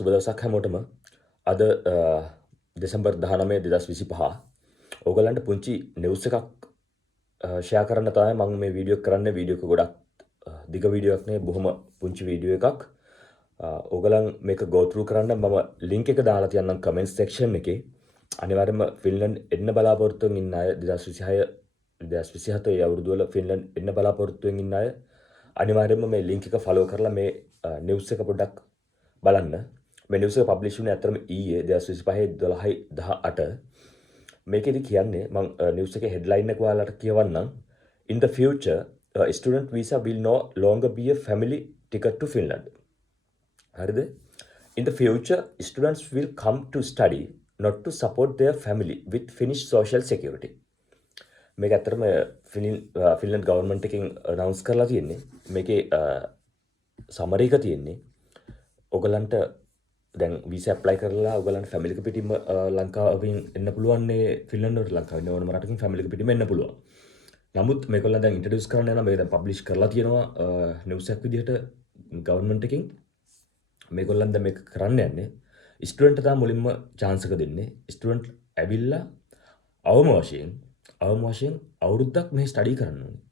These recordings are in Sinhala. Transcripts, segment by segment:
සුබ දවසක් හැමෝටම. අද දෙසැම්බර් 19 2025 ඕගලන්ට පුංචි නිවුස් එකක් ෂෙයා කරන්න තමයි මම මේ වීඩියෝ එක කරන්නේ. වීඩියෝ එක ගොඩක් දිග වීඩියෝ එකක් නෙවෙයි, බොහොම පුංචි වීඩියෝ එකක්. ඕගලන් මේක go through කරන්න මම link එක දාලා තියන්නම් comment section එකේ. අනිවාර්යයෙන්ම ෆින්ලන්ඩ් එන්න බලාපොරොත්තුෙන් ඉන්න අය 2026 2027 ඒ අවුරුදු වල ෆින්ලන්ඩ් එන්න බලාපොරොත්තුෙන් ඉන්න අය අනිවාර්යයෙන්ම මේ link එක follow කරලා මේ නිවුස් එක පොඩ්ඩක් බලන්න. මේ නිවුස් එක පබ්ලිෂ් වුණේ අතරම ඊයේ 2025 මේකෙදි කියන්නේ මම නිවුස් එකේ හෙඩ්ලයින් එක ඔයාලට කියවන්නම්. In the future, a student visa will no longer be a family ticket to Finland. හරිද? In the future, students will come to study, not to support their family with Finnish social security. මේක ඇත්තටම ෆින්ලන්ඩ් ගවර්න්මන්ට් එකෙන් අනවුන්ස් කරලා තියෙන්නේ. මේකේ සමරි එක තියෙන්නේ ඔයගලන්ට දැන් වීසා ඇප්ලයි කරලා ඔයගලන්ට ෆැමිලි එක පිටින්ම ලංකාවෙන් එන්න පුළුවන් නේ. ෆින්ලන්ඩ් වලට ලංකාවෙන් ඕනම රටකින් ෆැමිලි එක පිටින්ම එන්න පුළුවන්. නමුත් මේගොල්ලන් දැන් ඉන්ට්‍රොඩියුස් කරන්න යනවා. මේක දැන් පබ්ලිෂ් කරලා තියෙනවා නිවුස් එකක් විදිහට ගවර්න්මන්ට් එකෙන්. මේගොල්ලන් දැන් මේක කරන්න යන්නේ ස්ටුඩන්ට් තමයි මුලින්ම chance එක දෙන්නේ. ස්ටුඩන්ට් ඇවිල්ලා අවම වශයෙන් අවුරුද්දක් මෙහි ස්ටඩි කරන්න ඕනේ.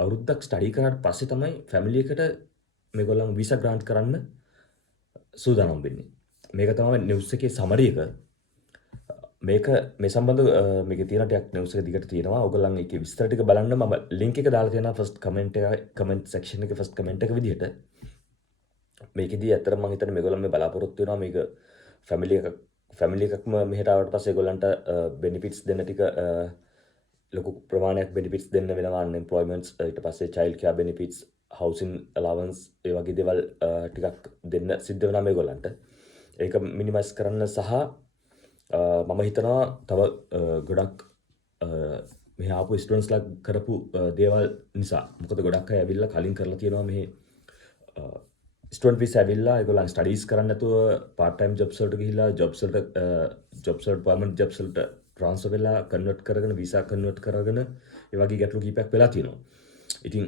අවුරුද්දක් ස්ටඩි කරාට පස්සේ තමයි ෆැමිලි එකට මේගොල්ලන් වීසා ග්‍රාන්ට් කරන්න සූදානම් වෙන්නේ. මේක තමයි නිවුස් එකේ සමරි එක. මේක මේ සම්බන්ධව මේකේ තියෙන ටිකක් නිවුස් එක දිගට තියෙනවා. ඔයගොල්ලන් ඒකේ විස්තර ටික බලන්න මම link එක දාලා තියෙනවා first comment section එකේ first comment එක විදිහට. මේකෙදී ඇත්තටම මම හිතන්නේ මේගොල්ලන් මේ බලාපොරොත්තු වෙනවා මේක ෆැමිලි එකක්ම මෙහෙට ආවට පස්සේ ඒගොල්ලන්ට benefits දෙන්න ටික ලොකු ප්‍රමාණයක් benefits දෙන්න වෙනවා. unemployments ඊට පස්සේ child care benefits, housing allowance ඒ වගේ දේවල් ටිකක් දෙන්න සිද්ධ වෙනවා මේගොල්ලන්ට. ඒක මිනිමයිස් කරන්න සහ මම හිතනවා තව ගොඩක් මෙහි ආපු ස්ටුඩන්ට්ස්ලා කරපු දේවල් නිසා. මොකද ගොඩක් අය ඇවිල්ලා කලින් කරලා තියෙනවා මෙහි ස්ටුඩන්ට් වීසා ඇවිල්ලා ඒගොල්ලන් ස්ටඩීස් කරන්න නැතුව part time jobs වලට ගිහිල්ලා jobs වලට permanent jobs වලට transfer වෙලා convert කරගෙන visa convert කරගෙන ඒ වගේ ගැටලු කීපයක් වෙලා තියෙනවා. ඉතින්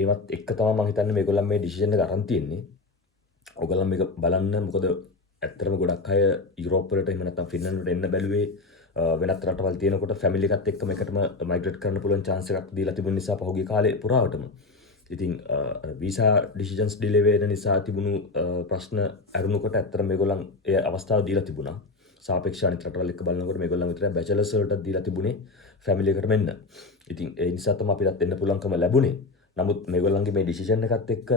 ඒවත් එක්ක තමයි මම හිතන්නේ මේගොල්ලන් මේ decision එක අරන් තියෙන්නේ. ඔයගොල්ලන් මේක බලන්න. මොකද ඇත්තටම ගොඩක් අය යුරෝප් වලට එහෙම නැත්නම් ෆින්ලන්ඩ් වලට එන්න බැලුවේ වෙනත් රටවල් තියෙනකොට ෆැමිලි එකත් එක්කම එකටම මයිග්‍රේට් කරන්න පුළුවන් chance එකක් දීලා තිබුණ නිසා පහුගිය කාලේ පුරාවටම. ඉතින් වීසා ඩිසිෂන්ස් ඩිලේ වෙන නිසා තිබුණු ප්‍රශ්න අරුණුකොට ඇත්තටම මේගොල්ලන් ඒ අවස්ථාව දීලා තිබුණා. සාපේක්ෂව අනිත් රටවල් එක්ක බලනකොට මේගොල්ලන් විතරයි බැචලර්ස් වලට දීලා තිබුණේ ෆැමිලි එකට මෙන්න. ඉතින් ඒ නිසා තමයි අපිටත් එන්න පුළුවන්කම ලැබුණේ. නමුත් මේගොල්ලන්ගේ මේ ඩිසිෂන් එකත් එක්ක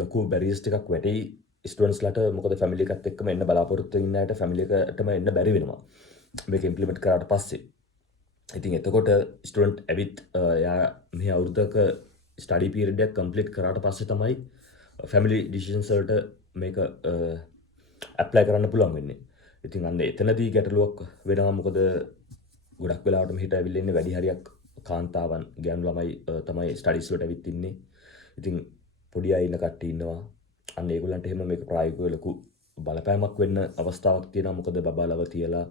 ලොකු බැරියර්ස් ටිකක් වැටෙයි ස්ටුඩන්ට්ස්ලාට. මොකද ෆැමිලි එකත් එක්කම එන්න බලාපොරොත්තු වෙන අයට ෆැමිලි එකටම එන්න බැරි වෙනවා මේක ඉම්ප්ලිමන්ට් කරාට පස්සේ. ඉතින් එතකොට ස්ටුඩන්ට් ඇවිත් යා මේ අවුරුද්දක ස්ටඩි පීරියඩ් එක කම්ප්ලීට් කරාට පස්සේ තමයි ෆැමිලි ඩිසිෂන්ස් වලට මේක ඇප්ලයි කරන්න පුළුවන් වෙන්නේ. ඉතින් අන්න එතනදී ගැටලුවක් වෙනවා. මොකද ගොඩක් වෙලාවට මෙහෙට ඇවිල්ලා ඉන්නේ වැඩි හරියක් කාන්තාවන්, ගෑනු ළමයි තමයි ස්ටඩීස් වලට ඇවිත් ඉන්නේ. ඉතින් පොඩි අය ඉන්න කට්ටිය ඉන්නවා. අන්න ඒගොල්ලන්ට එහෙම මේක ප්‍රායෝගිකව ලොකු බලපෑමක් වෙන්න අවස්ථාවක් තියෙනවා. මොකද බබාලව තියලා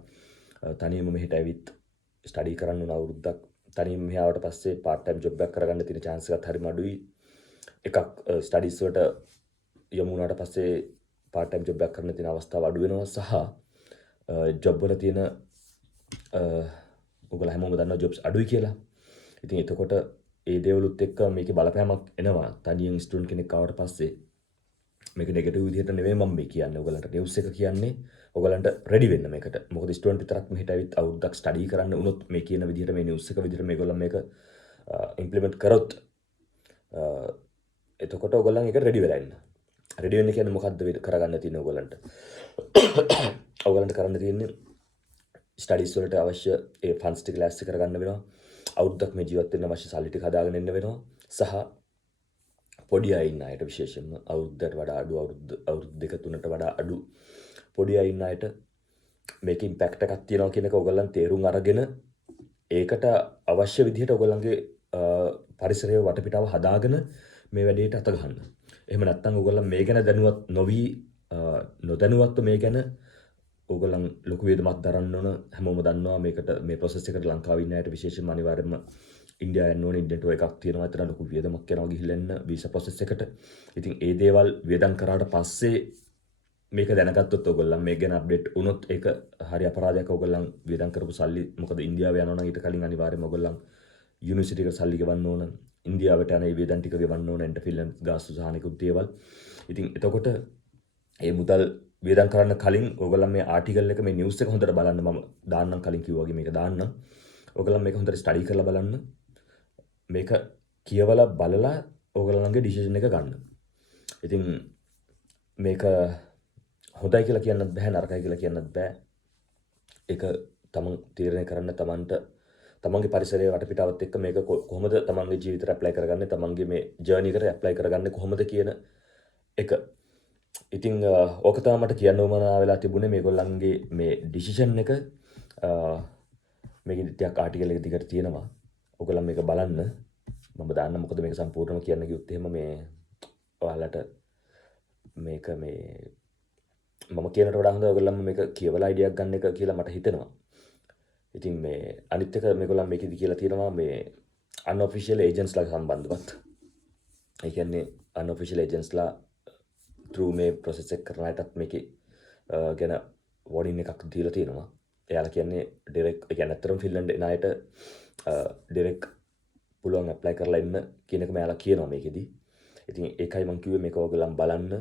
තනියම මෙහෙට ඇවිත් ස්ටඩි කරන්න උන අවුරුද්දක් තනියම මෙහා ආවට පස්සේ part time job එකක් කරගන්න තියෙන chance එකත් හරිම අඩුයි. එකක් ස්ටඩීස් වලට යමු වුණාට පස්සේ part time job එකක් කරන්න තියෙන අවස්ථාව අඩු වෙනවා. සහ job වල තියෙන ඔයගොල්ලෝ හැමෝම දන්නවා jobs අඩුයි කියලා. ඉතින් එතකොට ඒ දේවලුත් එක්ක මේකේ බලපෑමක් එනවා. තනියෙන් ස්ටුඩන්ට් කෙනෙක් ආවට පස්සේ මේක නෙගටිව් විදිහට නෙවෙයි මම මේ කියන්නේ. ඔයගලන්ට නිවුස් එක කියන්නේ ඔයගලන්ට රෙඩි වෙන්න මේකට. මොකද ස්ටුඩන්ට් විතරක් මෙහෙට ඇවිත් අවුරුද්දක් ස්ටඩි කරන්න උනොත් මේ කියන විදිහට මේ නිවුස් එක විදිහට මේගොල්ලන් මේක ඉම්ප්ලිමන්ට් කරොත් එතකොට ඔයගලන් ඒක රෙඩි වෙලා ඉන්න. රෙඩි වෙන්න කියන්නේ මොකද්ද කරගන්න තියෙන්නේ ඔයගලන්ට? ඔයගලන්ට කරන්න තියෙන්නේ ස්ටඩීස් වලට අවශ්‍ය ඒ ෆන්ඩ්ස් ටික ලෑස්ති කරගන්න වෙනවා. අවුරුද්දක් මේ ජීවත් වෙන්න අවශ්‍ය සල්ලි ටික හදාගෙන එන්න වෙනවා. සහ පොඩි අය ඉන්න අයට විශේෂයෙන්ම අවුරුද්දට වඩා අඩු අවුරුදු දෙක තුනට වඩා අඩු පොඩි අය ඉන්න අයට මේක ඉම්පැක්ට් එකක් තියෙනවා කියන එක ඔයගොල්ලන් තේරුම් අරගෙන ඒකට අවශ්‍ය විදිහට ඔයගොල්ලන්ගේ පරිසරය වටපිටාව හදාගෙන මේ වැඩේට අත ගන්න. එහෙම නැත්නම් ඔයගොල්ලන් මේ ගැන දැනුවත් නොවි නොදැනුවත්ව මේ ගැන ඔයගොල්ලන් ලොකු වේදමක් දරන්න ඕන. හැමෝම දන්නවා මේකට මේ process එකට ලංකාවේ ඉන්න අයට විශේෂයෙන්ම අනිවාර්යයෙන්ම ඉන්දියා යන්න ඕනේ. ඉන්දියාට එකක් තියෙනවා. එතන ලොකු වියදමක් යනවා ගිහිල්ලා එන්න වීසා process එකට. ඉතින් ඒ දේවල් වියදම් කරාට පස්සේ මේක දැනගත්තොත් ඔයගොල්ලන් මේක ගැන අප්ඩේට් වුණොත් ඒක හරි අපරාධයක්. ඔයගොල්ලන් වියදම් කරපු සල්ලි, මොකද ඉන්දියාව යනවා නම් ඊට කලින් අනිවාර්යයෙන්ම ඔයගොල්ලන් යුනිවර්සිටි එකට සල්ලි ගෙවන්න ඕන. ඉන්දියාවට යන ඒ වියදම් ටික ගෙවන්න ඕන. එන්ට ෆිල්ම් ගාස්තු සහ අනිකුත් දේවල්. ඉතින් එතකොට ඒ මුදල් වියදම් කරන්න කලින් ඔයගොල්ලන් මේ ආටිකල් එක, මේ නිවුස් එක හොඳට බලන්න. මම දාන්නම්, කලින් කිව්වා වගේ මේක දාන්නම්. ඔයගොල්ලන් මේක හොඳට ස්ටඩි කරලා බලන්න. මේක කියවලා බලලා ඔයගොල්ලන්ගේ ඩිසිෂන් එක ගන්න. ඉතින් මේක හොඳයි කියලා කියන්නත් බෑ, නරකයි කියලා කියන්නත් බෑ. ඒක තමන් තීරණය කරන්න, තමන්ට තමන්ගේ පරිසරයේ වටපිටාවත් එක්ක මේක කොහොමද තමන්ගේ ජීවිතයට ඇප්ලයි කරගන්නේ, තමන්ගේ මේ ජර්නි එකට ඇප්ලයි කරගන්නේ කොහොමද කියන එක. ඉතින් ඕක තමයි මට කියන්න උවමනා වෙලා තිබුණේ මේගොල්ලන්ගේ මේ ඩිසිෂන් එක. මේකෙදි ටිකක් ආටිකල් එක දිගට තියෙනවා. ඔයගොල්ලන් මේක බලන්න. මම දාන්න, මොකද මේක සම්පූර්ණම කියන්න කිව්වොත් එහෙම මේ ඔයාලට මේක මේ මම කියනට වඩා හොඳ ඔයගොල්ලන්ම මේක කියවලා අයිඩියක් ගන්න එක කියලා මට හිතෙනවා. ඉතින් මේ අනිත් එක මේගොල්ලන් මේකෙදි කියලා තියෙනවා මේ unofficial agents-ලා සම්බන්ධවත්. ඒ කියන්නේ unofficial agents-ලා through මේ process එක කරන අයටත් මේකේ ගැන warning එකක් දීලා තියෙනවා. එයාලා කියන්නේ direct, ඒ කියන්නේ අතරම ෆින්ලන්ඩ් එන අයට direct පුළුවන් apply කරලා ඉන්න කියන එක මෙයාලා කියනවා මේකෙදි. ඉතින් ඒකයි මම කිව්වේ මේක ඔයගොල්ලන් බලන්න.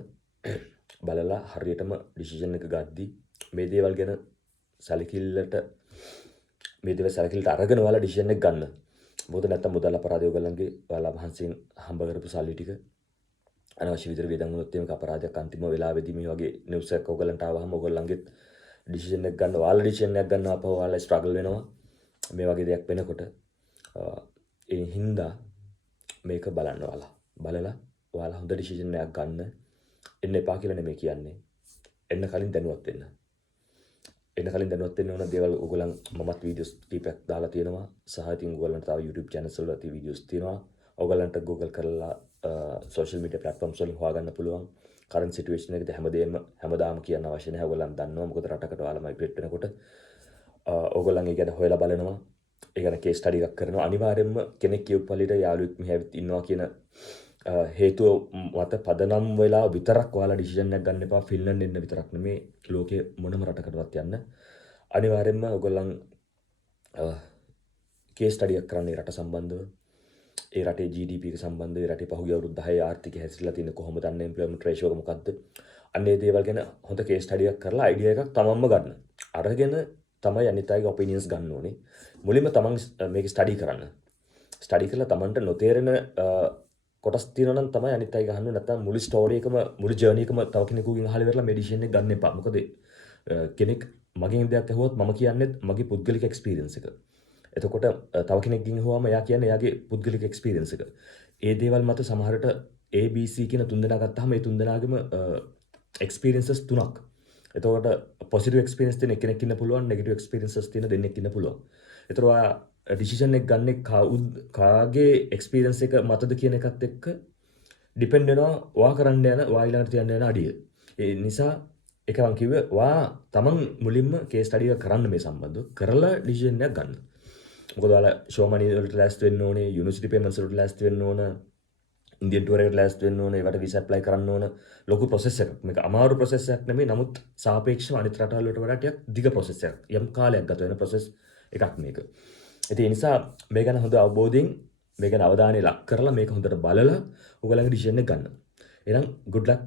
බලලා හරියටම ඩිසිෂන් එක ගද්දි මේ දේවල් ගැන සැලකිල්ලට අරගෙන ඔයාලා ඩිසිෂන් එක ගන්න. මොකද නැත්තම් මුදල් අපරාධය ඔයගොල්ලන්ගේ ඔයාලා මහන්සියෙන් හම්බ කරපු සල්ලි ටික අනවශ්‍ය විදිහට වියදම් වුණොත් මේක අපරාධයක්. අන්තිම වෙලාවේදී මේ වගේ නිවුස් එකක් ඔයගොල්ලන්ට ආවහම ඔයගොල්ලන්ගේ ඩිසිෂන් එක ගන්න, ඔයාලා ඩිසිෂන් එකක් ගන්න අපව ඔයාලා ස්ට්‍රගල් වෙනවා මේ වගේ දෙයක් වෙනකොට. ඒ හින්දා මේක බලන්න ඔයාලා. බලලා ඔයාලා හොඳ ඩිසිෂන් එකක් ගන්න. එන්න එපා කියලා නෙමෙයි කියන්නේ. එන්න කලින් දැනුවත් වෙන්න. එන්න කලින් දැනුවත් වෙන්න ඕන දේවල් ඔයගොල්ලන් මමත් වීඩියෝස් ටිකක් දාලා තියෙනවා. සහ ඉතින් ඔයගොල්ලන්ට තව YouTube channels වල තියෙන වීඩියෝස් තියෙනවා. ඔයගොල්ලන්ට Google කරලා social media platforms වලින් හොයාගන්න පුළුවන්. current situation එකද හැමදාම කියන්න අවශ්‍ය නැහැ. ඔයගොල්ලන් දන්නවා මොකද රටකට ඔයාලා migrate වෙනකොට ඔයගොල්ලන් ඒ ගැන හොයලා බලනවා. ඒ ගැන case study එකක් කරනවා. අනිවාර්යයෙන්ම කෙනෙක් කියපු පළියට යාළුවෙක් මෙහෙ ඇවිත් ඉන්නවා කියන හේතුව මත පදනම් වෙලා විතරක් ඔයාලා ඩිසිෂන් එකක් ගන්න එපා. ෆින්ලන්ඩ් එන්න විතරක් නෙමේ, ලෝකයේ මොනම රටකටවත් යන්න. අනිවාර්යයෙන්ම ඔයගොල්ලන් කේස් ස්ටඩි එකක් කරන්න ඒ රට සම්බන්ධව. ඒ රටේ GDP එක සම්බන්ධව, ඒ රටේ පහුගිය අවුරුදු 10 ආර්ථිකය හැසිරලා තියෙන කොහොමද, unemployment ratio එක මොකද්ද, අන්න ඒ දේවල් ගැන හොඳ කේස් ස්ටඩි එකක් කරලා අයිඩියා එකක් තමන්ම ගන්න. අරගෙන තමයි අනිත් අයගේ ඔපිනියන්ස් ගන්න ඕනේ. මුලින්ම තමන් මේක ස්ටඩි කරන්න. ස්ටඩි කරලා තමන්ට නොතේරෙන කොටස් තියෙනවා නම් තමයි අනිත් අය ගහන්න. නැත්නම් මුළු ස්ටෝරි එකම, මුළු ජර්නි එකම තව කෙනෙකුගෙන් අහලා ඉවරලා මේ ඩිසිෂන් එක ගන්න එපා. මොකද කෙනෙක් මගෙන් දෙයක් ඇහුවොත් මම කියන්නේ මගේ පුද්ගලික එක්ස්පීරියන්ස් එක. එතකොට තව කෙනෙක්ගෙන් අහුවාම එයා කියන්නේ එයාගේ පුද්ගලික එක්ස්පීරියන්ස් එක. ඒ දේවල් මත සමහරට ABC කියන තුන්දෙනා ගත්තාම මේ තුන්දෙනාගේම එක්ස්පීරියන්සස් තුනක්. එතකොට පොසිටිව් එක්ස්පීරියන්ස් තියෙන කෙනෙක් ඉන්න පුළුවන්, නෙගටිව් එක්ස්පීරියන්සස් තියෙන දෙන්නෙක් ඉන්න පුළුවන්. එතකොට ඔයා ඩිසිෂන් එක ගන්නේ කාගේ එක්ස්පීරියන්ස් එක මතද කියන එකත් එක්ක ඩිපෙන්ඩ් වෙනවා ඔයා කරන්න යන, ඔයා ඊළඟට තියන්න යන අඩිය. ඒ නිසා ඒක මම කිව්වේ ඔයා තමන් මුලින්ම කේස් ස්ටඩි එක කරන්න මේ සම්බන්ධව. කරලා ඩිසිෂන් එකක් ගන්න. මොකද ඔයාලා ෂෝ මනි වලට ලෑස්ති වෙන්න ඕනේ, යුනිවර්සිටි පේමන්ට්ස් වලට ලෑස්ති වෙන්න ඕන, ඉන්දියන් ටුවර් එකට ලෑස්ති වෙන්න ඕනේ, ඒවට වීසා ඇප්ලයි කරන්න ඕන. ලොකු ප්‍රොසෙස් එකක්. මේක අමාරු ප්‍රොසෙස් එකක් නෙමෙයි. නමුත් සාපේක්ෂව අනිත් රටවල් වලට වඩා ටිකක් දිග ප්‍රොසෙස් එකක්. යම් කාලයක් ගත වෙන ප්‍රොසෙස් එකක් මේක. ඉතින් ඒ නිසා මේ ගැන හොඳ අවබෝධයෙන්, මේ ගැන අවධානය ලක් කරලා මේක හොඳට බලලා ඔයගලගේ ඩිසිෂන් එක ගන්න. එහෙනම් good luck